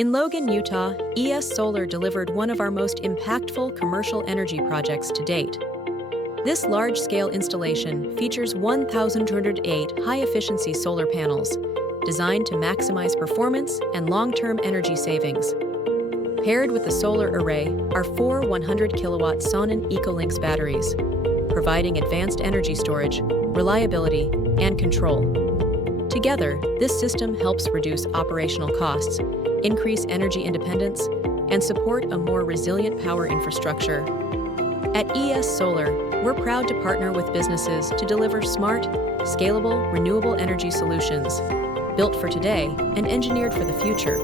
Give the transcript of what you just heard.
In Logan, Utah, ES Solar delivered one of our most impactful commercial energy projects to date. This large-scale installation features 1,208 high-efficiency solar panels, designed to maximize performance and long-term energy savings. Paired with the solar array are four 100-kilowatt sonnen ecolinx batteries, providing advanced energy storage, reliability, and control. Together, this system helps reduce operational costs, increase energy independence, and support a more resilient power infrastructure. At ES Solar, we're proud to partner with businesses to deliver smart, scalable, renewable energy solutions, built for today and engineered for the future.